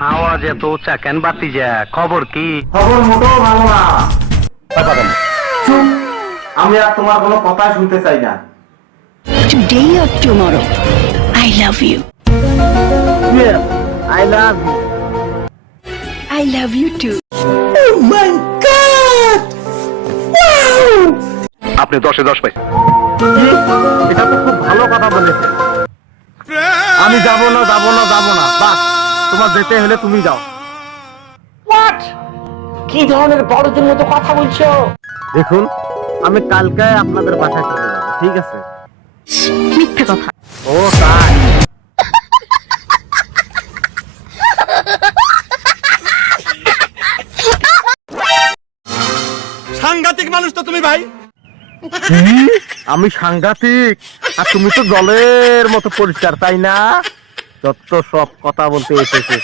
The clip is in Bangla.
আওয়াজ এত উঁচা কেন বাতি যা খবর কি? খবর মোটেও ভালো না। চুপ, আমি আর তোমার কোনো কথা শুনতে চাই না। Today or tomorrow, I love you. I love you. I love you too. আপনি 10-এ 10 পাই। এটা তো খুব ভালো কথা বলেছে। আমি যাব না। বাস, তোমার যেতে হলে তুমি যাও। কি ধরনের বড়দের মতো কথা বলছো? দেখুন, আমি কালকে আপনাদের বাসায় চলে যাবো, ঠিক আছে? মিথ্যে কথা। ও তাই? সাংঘাতিক মানুষ তো তুমি ভাই। আমি সাংঘাতিক আর তুমি তো জলের মতো পরিষ্কার, তাই না? যত সব কথা বলতে এসেছে।